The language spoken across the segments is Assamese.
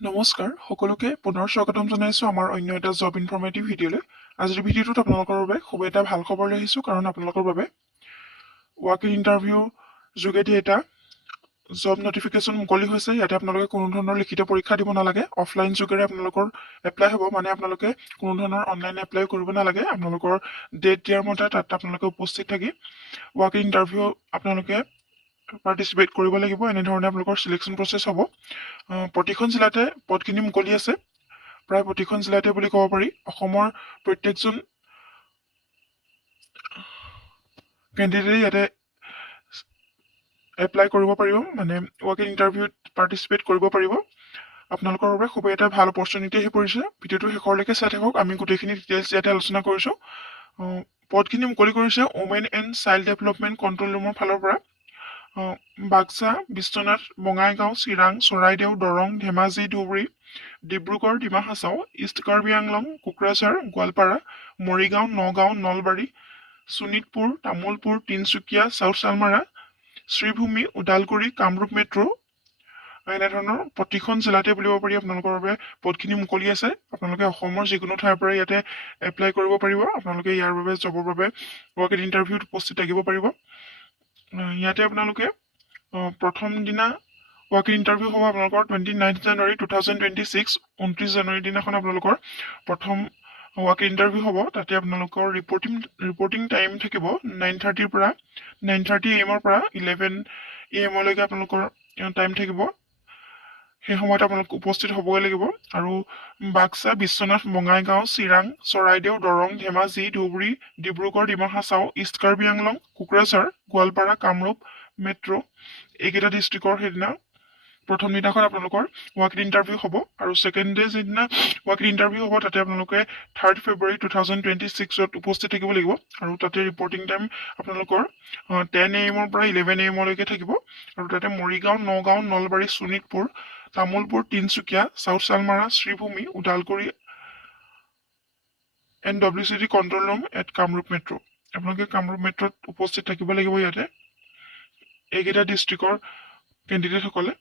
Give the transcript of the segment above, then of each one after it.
নমস্কাৰ সকলোকে পুনৰ স্বাগতম জনাইছো আমাৰ অন্য এটা জব ইনফৰ্মেটিভ ভিডিঅ'লৈ। আজিৰ ভিডিঅ'টোত আপোনালোকৰ বাবে খুব এটা ভাল খবৰ লৈ আহিছো, কাৰণ আপোনালোকৰ বাবে ৱাক ইন ইণ্টাৰভিউ যোগেদি এটা জব নটিফিকেশ্যন মুকলি হৈছে। ইয়াতে আপোনালোকে কোনো ধৰণৰ লিখিত পৰীক্ষা দিব নালাগে, অফলাইন যোগেৰে আপোনালোকৰ এপ্লাই হ'ব। মানে আপোনালোকে কোনো ধৰণৰ অনলাইন এপ্লাই কৰিব নালাগে। আপোনালোকৰ ডেট দিয়াৰ মতে তাত আপোনালোকে উপস্থিত থাকি ৱাক ইন ইণ্টাৰভিউ আপোনালোকে পাৰ্টিচিপেট কৰিব লাগিব। এনেধৰণে আপোনালোকৰ চিলেকশ্যন প্ৰচেছ হ'ব। প্ৰতিখন জিলাতে পদখিনি মুকলি আছে, প্ৰায় প্ৰতিখন জিলাতে বুলি ক'ব পাৰি। অসমৰ প্ৰত্যেকজন কেণ্ডিডেটে ইয়াতে এপ্লাই কৰিব পাৰিব, মানে ৱাক ইন ইণ্টাৰভিউত পাৰ্টিচিপেট কৰিব পাৰিব। আপোনালোকৰ বাবে খুবেই এটা ভাল অপৰচুনিটি আহি পৰিছে। ভিডিঅ'টো শেষলৈকে চাই থাকক, আমি গোটেইখিনি ডিটেইলছ ইয়াতে আলোচনা কৰিছোঁ। পদখিনি মুকলি কৰিছে women and child development control ৰুমৰ ফালৰ পৰা। Baksa, Biswanath, Bongaigaon, Chirang, Charaideo, Darrang, Dhemaji, Dhubri, Dibrugarh, Dima Hasao, East Karbi Anglong, Kokrajhar, Goalpara, Morigaon, Nagaon, Nalbari, Sonitpur, Tamulpur, Tinsukia, South Salmara, Sribhumi, Udalguri, Kamrup Metro', এনেধৰণৰ প্ৰতিখন জিলাতে বুলিব পাৰি আপোনালোকৰ বাবে পদখিনি মুকলি আছে। আপোনালোকে অসমৰ যিকোনো ঠাইৰ পৰা ইয়াতে এপ্লাই কৰিব পাৰিব। আপোনালোকে ইয়াৰ বাবে জবৰ বাবে ৱাক ইন ইণ্টাৰভিউত উপস্থিত থাকিব পাৰিব। ইয়াতে আপোনালোকে প্ৰথম দিনা ৱাক ইন ইণ্টাৰভিউ হ'ব আপোনালোকৰ 29 জানুৱাৰী 2026, 29 জানুৱাৰী দিনাখন আপোনালোকৰ প্ৰথম ৱাক ইন ইণ্টাৰভিউ হ'ব। তাতে আপোনালোকৰ ৰিপৰ্টিং টাইম থাকিব 9:30 পৰা 9:30 AM পৰা 11 AM লৈকে আপোনালোকৰ টাইম থাকিব। সেই সময়ত আপোনালোক উপস্থিত হ'বই লাগিব। আৰু বাক্সা, বিশ্বনাথ, বঙাইগাঁও, চিৰাং, চৰাইদেউ, দৰং, ধেমাজি, ধুবুৰী, ডিব্ৰুগড়, ডিমা হাছাও, ইষ্ট কাৰ্বি আংলং, কোকৰাঝাৰ, গোৱালপাৰা, কামৰূপ মেট্ৰ' এইকেইটা ডিষ্ট্ৰিক্টৰ সেইদিনা প্ৰথম দিনাখন আপোনালোকৰ ৱাক ইন ইণ্টাৰভিউ হ'ব। আৰু ছেকেণ্ড ডে যিদিনা ৱাক ইন ইণ্টাৰভিউ হ'ব, তাতে আপোনালোকে 3 ফেব্ৰুৱাৰী 2026 উপস্থিত থাকিব লাগিব। আৰু তাতে ৰিপৰ্টিং টাইম আপোনালোকৰ 10 AM পৰা 11 AM লৈকে থাকিব। আৰু তাতে Morigaon, Nagaon, Nalbari, Sonitpur, Tamulpur, Tinsukia, South Salmara, Sribhumi, Udalguri and WCT control room at Kamrup Metro'. আপোনালোকে কামৰূপ মেট্ৰ'ত উপস্থিত থাকিব লাগিব। ইয়াতে এইকেইটা ডিষ্ট্ৰিক্টৰ কেণ্ডিডেটসকলে।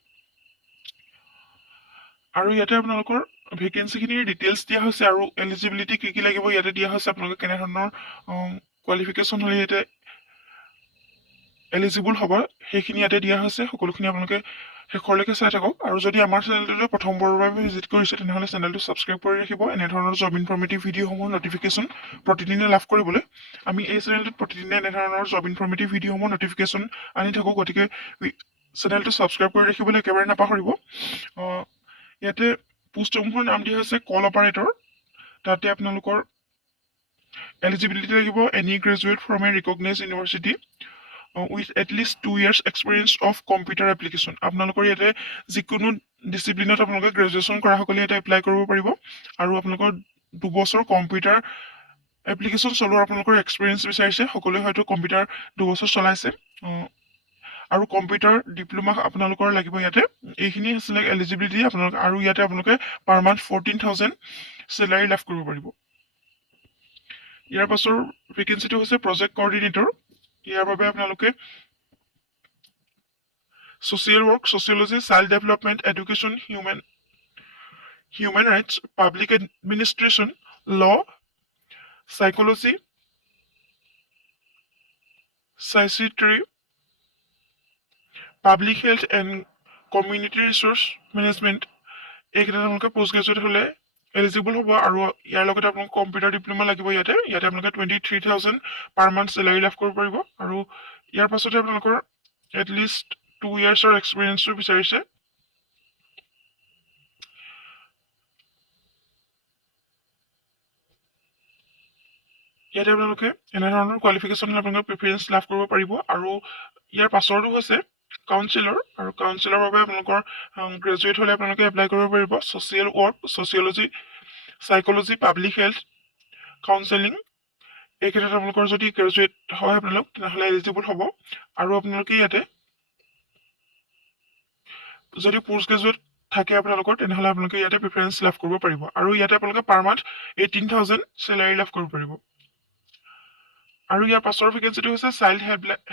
আৰু ইয়াতে আপোনালোকৰ ভেকেঞ্চিখিনিৰ ডিটেইলছ দিয়া হৈছে আৰু এলিজিবিলিটি কি কি লাগিব ইয়াতে দিয়া হৈছে। আপোনালোকে কেনেধৰণৰ কোৱালিফিকেশ্যন হ'লে ইয়াতে এলিজিবল হ'ব সেইখিনি ইয়াতে দিয়া হৈছে। সকলোখিনি আপোনালোকে শেষলৈকে চাই থাকক। আৰু যদি আমাৰ চেনেলটোলৈ প্ৰথমবাৰৰ বাবে ভিজিট কৰিছে, তেনেহ'লে চেনেলটো ছাবস্ক্ৰাইব কৰি ৰাখিব। এনেধৰণৰ জব ইনফৰ্মেটিভ ভিডিঅ'সমূহ নটিফিকেশ্যন প্ৰতিদিনে লাভ কৰিবলৈ আমি এই চেনেলটোত প্ৰতিদিনে এনেধৰণৰ জব ইনফৰ্মেটিভ ভিডিঅ'সমূহ নটিফিকেশ্যন আনি থাকোঁ। গতিকে চেনেলটো ছাবস্ক্ৰাইব কৰি ৰাখিবলৈ একেবাৰে নাপাহৰিব। ইয়াতে পোষ্টসমূহৰ নাম দিয়া হৈছে কল অপাৰেটৰ। তাতে আপোনালোকৰ এলিজিবিলিটি লাগিব any graduate from A recognise university with at least 2 years experience of computer application. আপোনালোকৰ ইয়াতে যিকোনো ডিচিপ্লিনত আপোনালোকে গ্ৰেজুৱেশ্যন কৰা সকলে ইয়াতে এপ্লাই কৰিব পাৰিব। আৰু আপোনালোকৰ 2 বছৰ কম্পিউটাৰ এপ্লিকেশ্যন চলোৱাৰ আপোনালোকৰ এক্সপিৰিয়েঞ্চ বিচাৰিছে। সকলোৱে হয়তো কম্পিউটাৰ 2 বছৰ চলাইছে। আৰু কম্পিউটাৰ ডিপ্ল'মা আপোনালোকৰ লাগিব ইয়াতে। এইখিনি আছিলে এলিজিবিলিটি আপোনালোকে। আৰু ইয়াতে আপোনালোকে পাৰ মান্থ 14,000 চেলাৰী লাভ কৰিব পাৰিব। ইয়াৰ পাছৰ ভেকেঞ্চিটো হৈছে প্ৰজেক্ট কৰ্ডিনেটৰ। ইয়াৰ বাবে আপোনালোকে social work, sociology, child development, education, human rights, public administration, law', psychology, psychiatry, public health and community resource management এইকেইটা আপোনালোকে পোষ্ট গ্ৰেজুৱেট হ'লে এলিজিবল হ'ব। আৰু ইয়াৰ লগতে আপোনালোক কম্পিউটাৰ ডিপ্ল'মা লাগিব ইয়াতে আপোনালোকে 23,000 পাৰ মান্থ চেলাৰী লাভ কৰিব পাৰিব। আৰু ইয়াৰ পাছতে আপোনালোকৰ এটলিষ্ট 2 yearsৰ এক্সপিৰিয়েঞ্চটো বিচাৰিছে। ইয়াতে আপোনালোকে এনেধৰণৰ কোৱালিফিকেশ্যন আপোনালোকে প্ৰিফাৰেঞ্চ লাভ কৰিব পাৰিব। আৰু ইয়াৰ পাছৰটো হৈছে কাউন্সিলৰ। আৰু কাউন্সিলৰ বাবে আপোনালোকৰ গ্ৰেজুৱেট হ'লে আপোনালোকে এপ্লাই কৰিব পাৰিব। Social work, sociology, psychology, public health, counselling এইকেইটাত আপোনালোকৰ যদি গ্ৰেজুৱেট হয় আপোনালোক, তেনেহ'লে এলিজিবল হ'ব। আৰু আপোনালোকে ইয়াতে যদি পোষ্ট গ্ৰেজুৱেট থাকে আপোনালোকৰ, তেনেহ'লে আপোনালোকে ইয়াতে প্ৰিফাৰেঞ্চ লাভ কৰিব পাৰিব। আৰু ইয়াতে আপোনালোকে পাৰ মান্থ 18,000 চেলাৰী লাভ কৰিব পাৰিব। আৰু ইয়াৰ পাছৰ ভেকেঞ্চিটো হৈছে চাইল্ড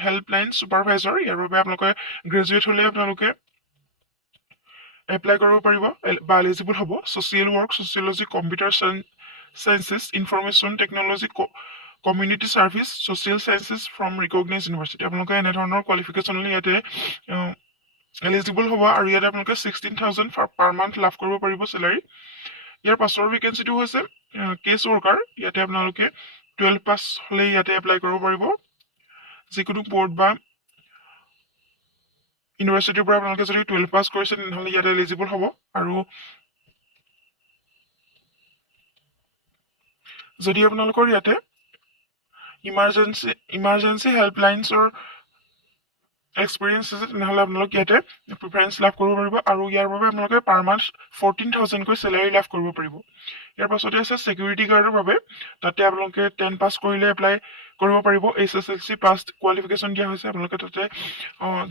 হেল্পলাইন ছুপাৰভাইজাৰ। ইয়াৰ বাবে আপোনালোকে গ্ৰেজুৱেট হ'লে আপোনালোকে এপ্লাই কৰিব পাৰিব বা এলিজিবল হ'ব social work, sociology, computer sciences, information technology, community service, social sciences from recognise university. আপোনালোকে এনেধৰণৰ কোৱালিফিকেশ্যন ইয়াতে এলিজিবল হ'ব আৰু ইয়াতে আপোনালোকে 16,000 পাৰ মান্থ লাভ কৰিব পাৰিব চেলাৰী। ইয়াৰ পাছৰ ভেকেঞ্চিটো হৈছে কেছ ৱৰ্কাৰ। ইয়াতে আপোনালোকে 12 পাছ হ'লে ইয়াতে এপ্লাই কৰিব পাৰিব। যিকোনো বৰ্ড বা ইউনিভাৰ্চিটিৰ পৰা আপোনালোকে যদি 12 পাছ কৰিছে তেনেহ'লে ইয়াতে এলিজিবল হ'ব। আৰু যদি আপোনালোকৰ ইয়াতে ইমাৰ্জেঞ্চি হেল্পলাইনছৰ এক্সপিৰিয়েঞ্চ আছে তেনেহ'লে আপোনালোক ইয়াতে প্ৰিফাৰেঞ্চ লাভ কৰিব পাৰিব আৰু ইয়াৰ বাবে আপোনালোকে পাৰ মান্থ 14,000কৈ চেলাৰী লাভ কৰিব পাৰিব। ইয়াৰ পাছতে আছে ছিকিউৰিটি গাৰ্ডৰ বাবে। তাতে আপোনালোকে 10 পাছ কৰিলে এপ্লাই কৰিব পাৰিব। HSLC পাছ কোৱালিফিকেশ্যন দিয়া হৈছে। আপোনালোকে তাতে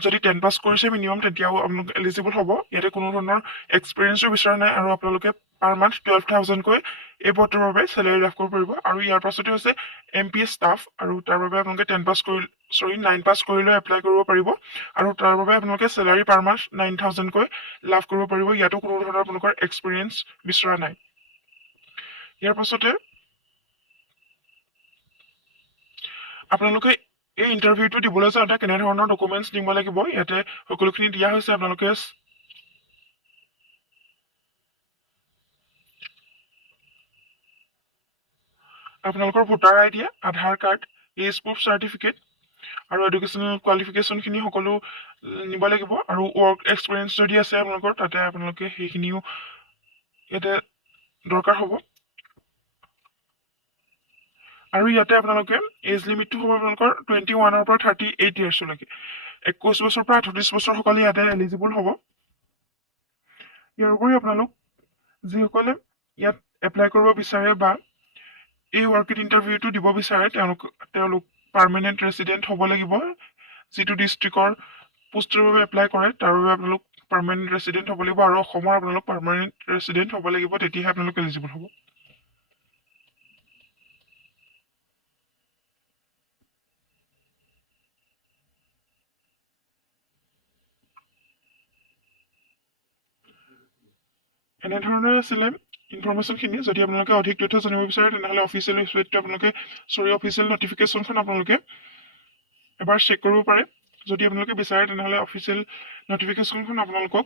যদি 10 পাছ কৰিছে মিনিমাম তেতিয়াও আপোনালোকে এলিজিবল হ'ব। ইয়াতে কোনো ধৰণৰ এক্সপিৰিয়েঞ্চো বিচৰা নাই আৰু আপোনালোকে পাৰ মান্থ 12,000কৈ এই পদটোৰ বাবে চেলাৰী লাভ কৰিব পাৰিব। আৰু ইয়াৰ পাছতে হৈছে MPS ষ্টাফ আৰু তাৰ বাবে আপোনালোকে 9 পাছ কৰিলেও এপ্লাই কৰিব পাৰিব আৰু তাৰ বাবে আপোনালোকে চেলাৰী পাৰ মান্থ 9,000কৈ লাভ কৰিব পাৰিব। ইয়াতো কোনো ধৰণৰ আপোনালোকৰ এক্সপিৰিয়েঞ্চ বিচৰা নাই। ইয়াৰ পাছতে আপোনালোকে এই ইণ্টাৰভিউটো দিবলৈ যাওঁতে কেনেধৰণৰ ডকুমেণ্টছ নিব লাগিব ইয়াতে সকলোখিনি দিয়া হৈছে। আপোনালোকে আপোনালোকৰ ভোটাৰ ID, আধাৰ কাৰ্ড, এজ প্ৰুফ চাৰ্টিফিকেট আৰু এডুকেশ্যনেল কোৱালিফিকেশ্যনখিনি সকলো নিব লাগিব আৰু ৱৰ্ক এক্সপিৰিয়েঞ্চ যদি আছে আপোনালোকৰ তাতে আপোনালোকে সেইখিনিও ইয়াতে দৰকাৰ হ'ব। আৰু ইয়াতে আপোনালোকে এজ লিমিটটো হ'ব আপোনালোকৰ 21ৰ পৰা 38 ইয়াৰ্ছলৈকে। 21 বছৰ পৰা 38 বছৰ সকলে ইয়াতে এলিজিবল হ'ব। ইয়াৰ উপৰি আপোনালোক যিসকলে ইয়াত এপ্লাই কৰিব বিচাৰে বা এই ৱৰ্কিং ইণ্টাৰভিউটো দিব বিচাৰে তেওঁলোক পাৰ্মানেণ্ট ৰেচিডেণ্ট হ'ব লাগিব। যিটো ডিষ্ট্ৰিক্টৰ পোষ্টৰ বাবে এপ্লাই কৰে তাৰ বাবে আপোনালোক পাৰ্মানেণ্ট ৰেচিডেণ্ট হ'ব লাগিব আৰু অসমৰ আপোনালোক পাৰ্মানেণ্ট ৰেচিডেণ্ট হ'ব লাগিব, তেতিয়াহে আপোনালোক এলিজিবল হ'ব। এনেধৰণে আছিলে ইনফৰমেশ্যনখিনি। যদি আপোনালোকে অধিক তথ্য জানিব বিচাৰে তেনেহ'লে অফিচিয়েল ৱেবছাইটটো অফিচিয়েল নটিফিকেশ্যনখন আপোনালোকে এবাৰ চেক কৰিব পাৰে। যদি আপোনালোকে বিচাৰে তেনেহ'লে অফিচিয়েল নটিফিকেশ্যনখন আপোনালোকক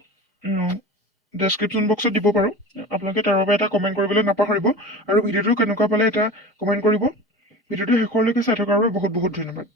ডেছক্ৰিপশ্যন বক্সত দিব পাৰোঁ। আপোনালোকে তাৰ বাবে এটা কমেণ্ট কৰিবলৈ নাপাহৰিব আৰু ভিডিঅ'টো কেনেকুৱা পালে এটা কমেণ্ট কৰিব। ভিডিঅ'টো শেষলৈকে চাই থকাৰ বাবে বহুত বহুত ধন্যবাদ।